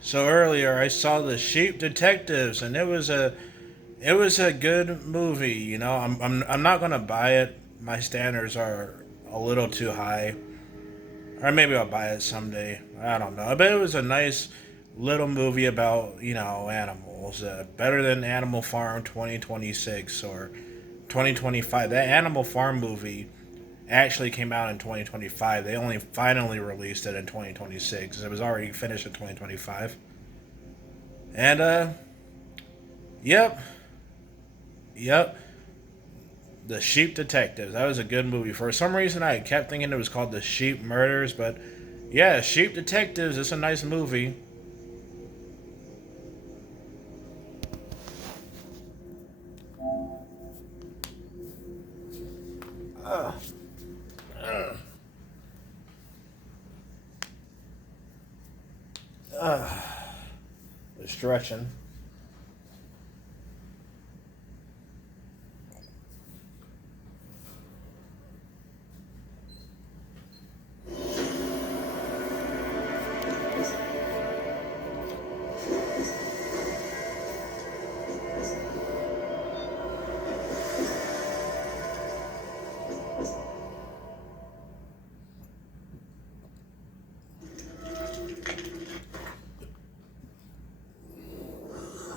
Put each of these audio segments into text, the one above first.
So earlier I saw the Sheep Detectives, and it was a good movie. I'm not gonna buy it. My standards are a little too high, or maybe I'll buy it someday. I don't know, but it was a nice little movie about animals. Better than Animal Farm 2026 or 2025. That Animal Farm movie actually came out in 2025. They only finally released it in 2026. It was already finished in 2025. And yep, yep. The Sheep Detectives. That was a good movie. For some reason, I kept thinking it was called The Sheep Murders, but yeah, Sheep Detectives. It's a nice movie. The stretching.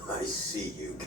I see you.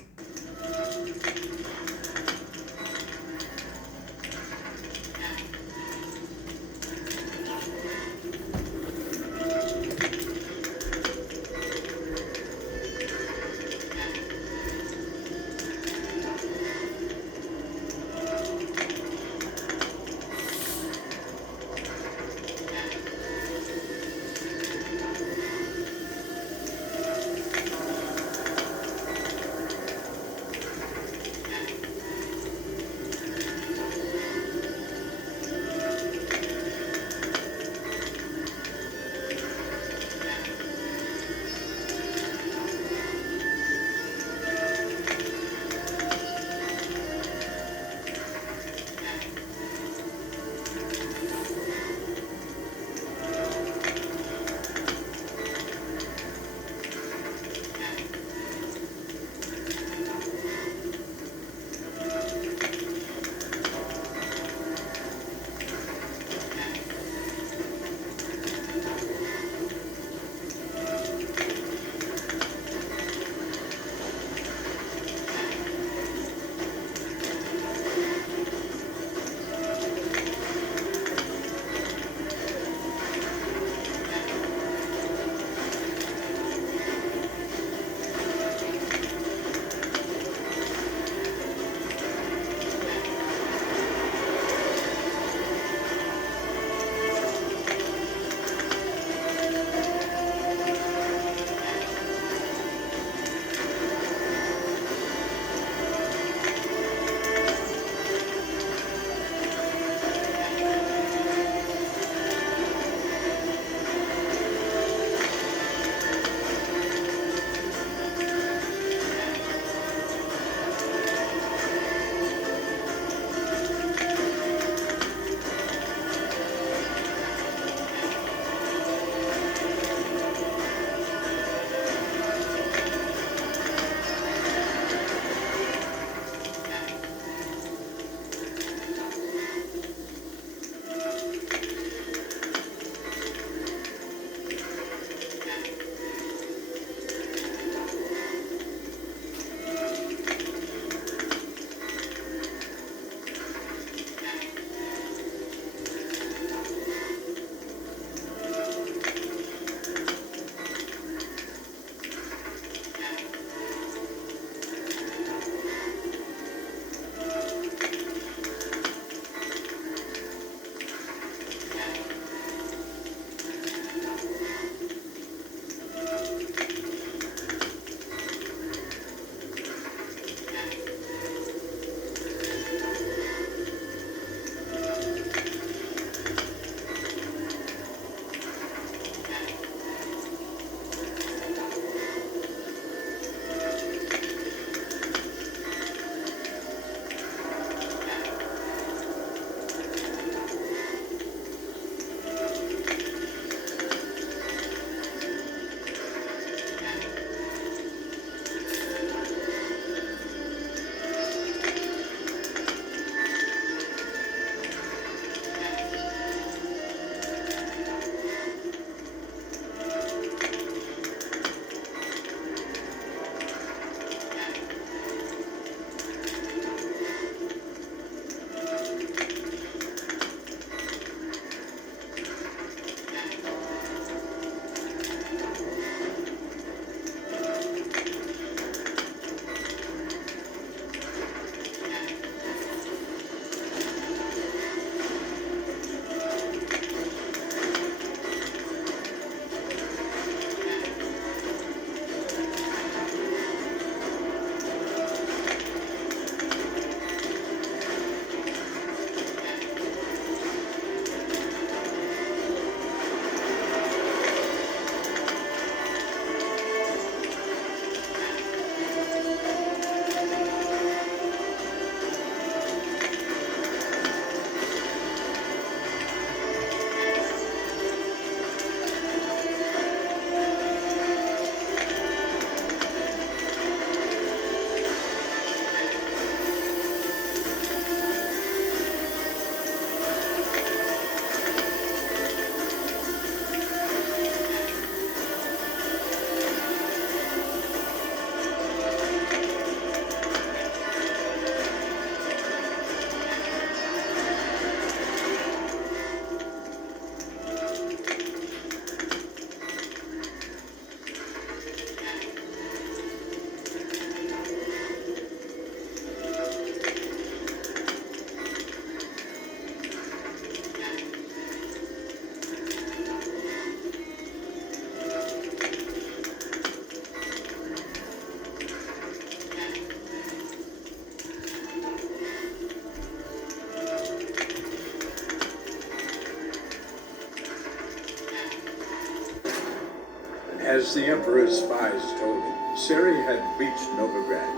As the Emperor's spies told him, Ciri had reached Novigrad.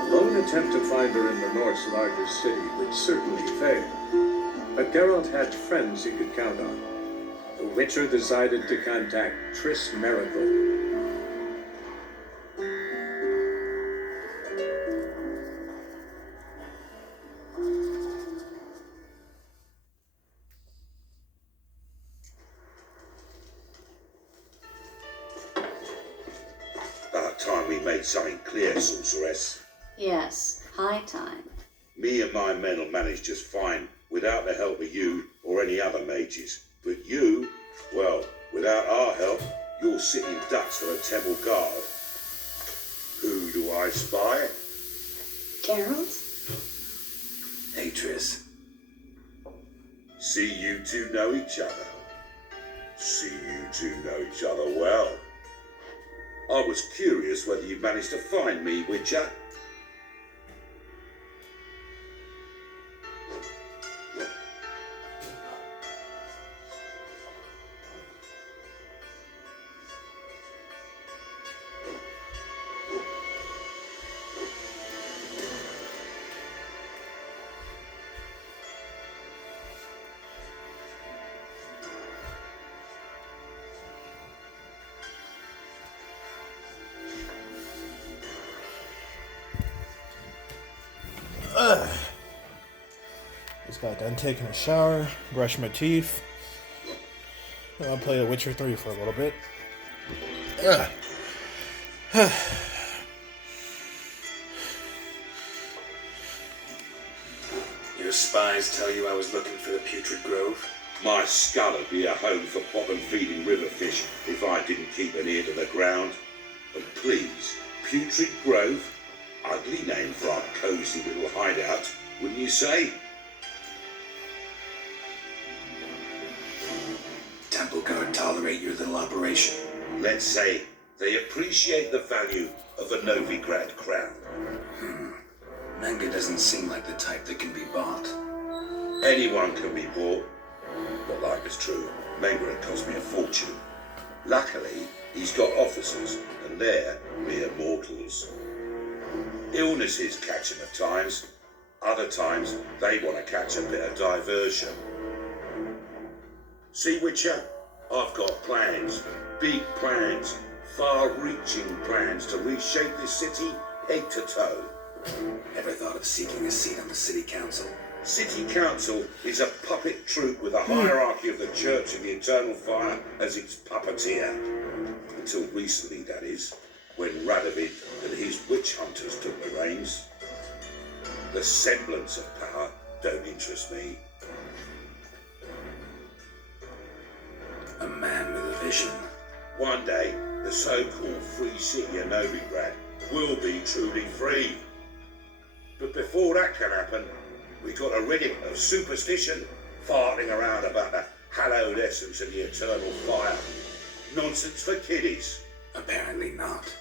A lone attempt to find her in the North's largest city would certainly fail. But Geralt had friends he could count on. The Witcher decided to contact Triss Merigold. About time we made something clear, sorceress. Yes, high time. Me and my men will manage just fine without the help of you or any other mages. But you, well, without our help, you're sitting ducks for the temple guard. Who do I spy? Geralt? Hey, Triss. See you two know each other. See you two know each other well. I was curious whether you managed to find me, Witcher. Just got done taking a shower, brushed my teeth. I'll play The Witcher 3 for a little bit. Your spies tell you I was looking for the Putrid Grove? My skull would be a home for bottom-feeding river fish if I didn't keep an ear to the ground. And please, Putrid Grove, ugly name for our cosy little hideout, wouldn't you say? Temple Guard tolerate your little operation? Let's say they appreciate the value of a Novigrad crown. Manga doesn't seem like the type that can be bought. Anyone can be bought. But like it's true, Mengra cost me a fortune. Luckily, he's got officers, and they're mere mortals. Illnesses catch him at times. Other times, they want to catch a bit of diversion. See, Witcher, I've got plans. Big plans. Far-reaching plans to reshape this city head to toe. Ever thought of seeking a seat on the city council? City Council is a puppet troupe with a hierarchy of the Church of the Eternal Fire as its puppeteer. Until recently, that is, when Radovid and his witch hunters took the reins. The semblance of power don't interest me. A man with a vision. One day, the so-called free city of Novigrad will be truly free. But before that can happen, we got a rid of superstition farting around about the hallowed essence of the eternal fire. Nonsense for kiddies. Apparently not.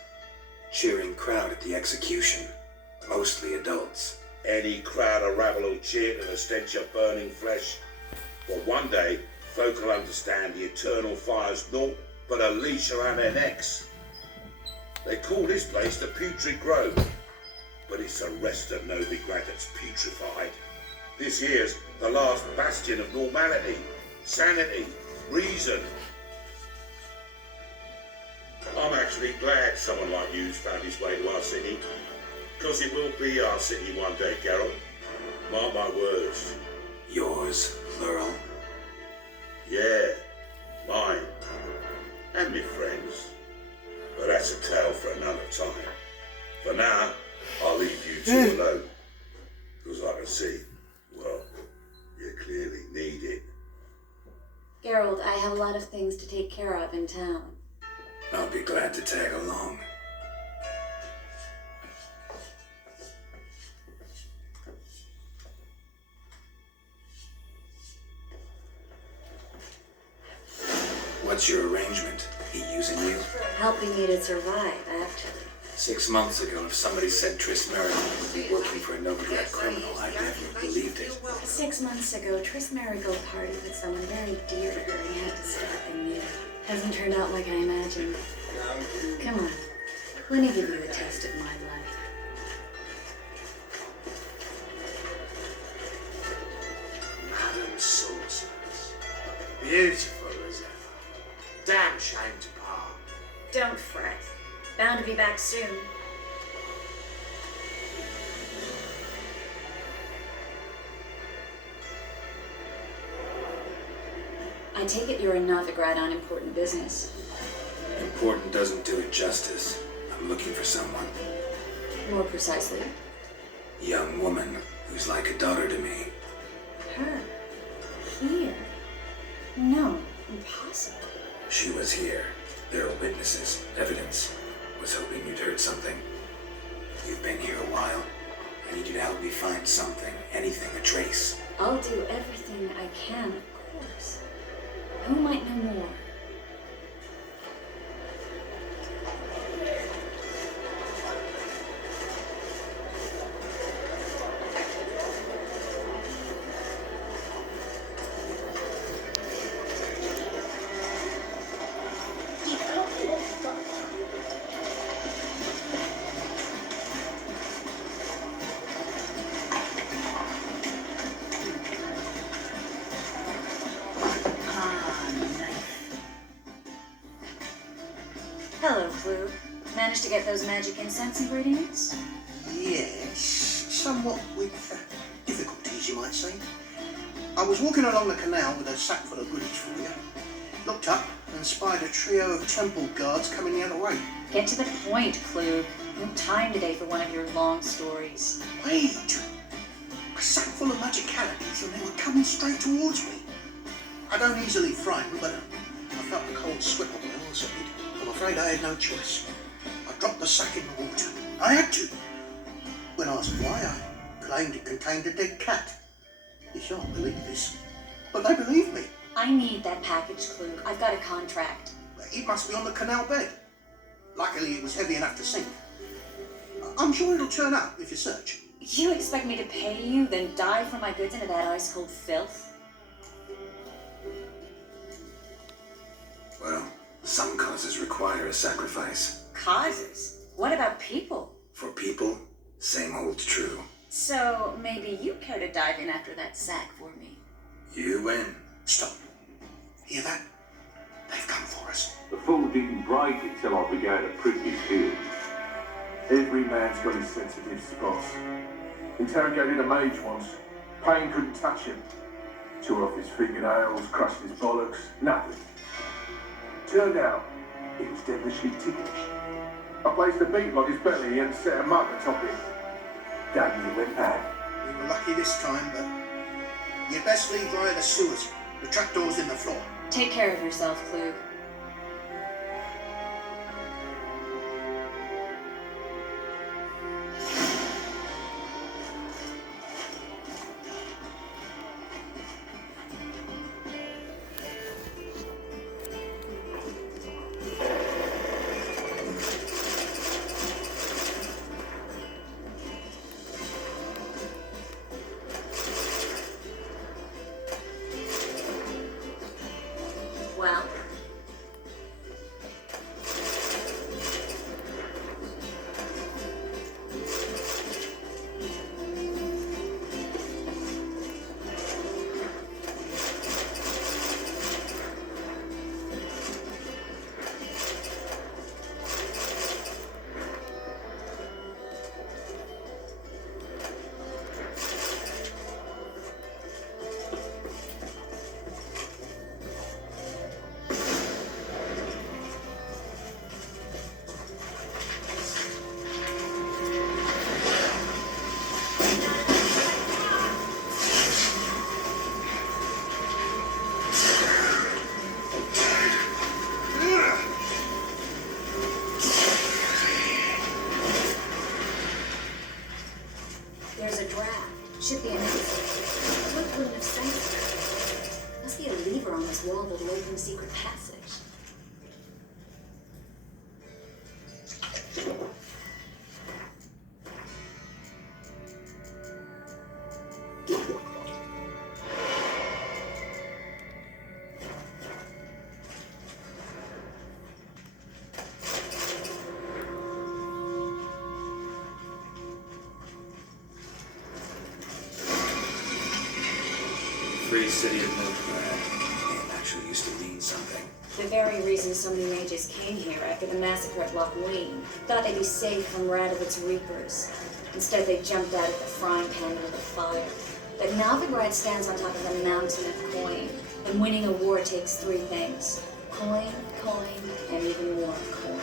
Cheering crowd at the execution. Mostly adults. Any crowd of rabble will cheer to the stench of burning flesh. But one day, folk will understand the eternal fire's naught but a leash around their necks. They call this place the Putrid Grove, but it's the rest of Novigrad that's putrefied. This here's the last bastion of normality, sanity, reason. I'm actually glad someone like you's found his way to our city, because it will be our city one day, Geralt. Mark my words. Yours, plural. Yeah, mine. And me friends. But that's a tale for another time. For now, I'll leave you two alone. Because I can see, well, you clearly need it. Geralt, I have a lot of things to take care of in town. I'll be glad to tag along. What's your arrangement? He using you? Helping me to survive, actually. 6 months ago, if somebody said Triss Merigold would be working for a Novigrad criminal, I'd never believed it. 6 months ago, Triss Merigold partied with someone very dear to her and had to start anew. Hasn't turned out like I imagined. Let me give you a taste of my life. Madam Sorceress. Beautiful as ever. Damn shame to part. Don't fret. Bound to be back soon. I take it you're in Novigrad on important business. Important doesn't do it justice. I'm looking for someone. More precisely, Young woman who's like a daughter to me. her. Here. No, impossible. She was here. There are witnesses, evidence. Was hoping you'd heard something. You've been here a while. I need you to help me find something, anything, a trace. I'll do everything I can, of course. Who might know more? Hello, Clue. Managed to get those magic incense ingredients? Yes, somewhat with difficulties, you might say. I was walking along the canal with a sack full of goodies for you. Looked up and spied a trio of temple guards coming the other way. Get to the point, Clue. No time today for one of your long stories. Wait! A sack full of magicalities and they were coming straight towards me. I don't easily frighten, but I felt a cold sweat on my arse. I'm afraid I had no choice. I dropped the sack in the water. I had to. When asked why, I claimed it contained a dead cat. You shan't believe this, but they believe me. I need that package, Clue. I've got a contract. It must be on the canal bed. Luckily, it was heavy enough to sink. I'm sure it'll turn up if you search. You expect me to pay you, then dive for my goods into that ice-cold filth? Well, some causes require a sacrifice. Causes? What about people? For people, same holds true. So maybe you care to dive in after that sack for me? You win. Stop. Hear that? They've come for us. The fool didn't break it till I began to prick his heels. Every man's got his sensitive spots. Interrogated a mage once. Pain couldn't touch him. Tore off his fingernails, crushed his bollocks, nothing. Turned out, he was devilishly ticklish. I placed a beetle on his belly and set a mug atop it. Damn, he went mad. We were lucky this time, but you'd best leave via the sewers. The trapdoor's in the floor. Take care of yourself, Clue. Well, there's a draft. Should be an exit. What wouldn't have sensed it? Must be a lever on this wall that'll open a secret passage. free city of Novigrad. The name actually used to mean something. The very reason so many mages came here after the massacre at Loch Ween thought they'd be safe from Radovit's reapers. Instead, they jumped out of the frying pan into the fire. But Novigrad stands on top of a mountain of coin, and winning a war takes three things: coin, and even more coin.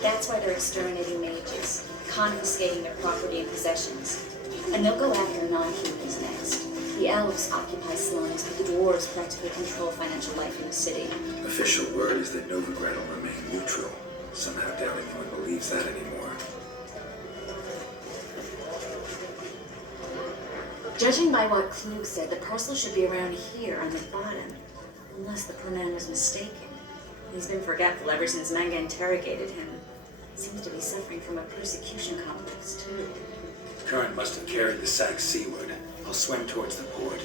That's why they're exterminating mages, confiscating their property and possessions. And they'll go after non-humans next. The elves occupy slums, but the dwarves practically control financial life in the city. Official word is that Novigrad will remain neutral. Somehow doubt anyone believes that anymore. Judging by what Klug said, the parcel should be around here on the bottom. Unless the poor man was mistaken. He's been forgetful ever since Manga interrogated him. Seems to be suffering from a persecution complex, too. Current must have carried the sack seaward. I'll swim towards the port.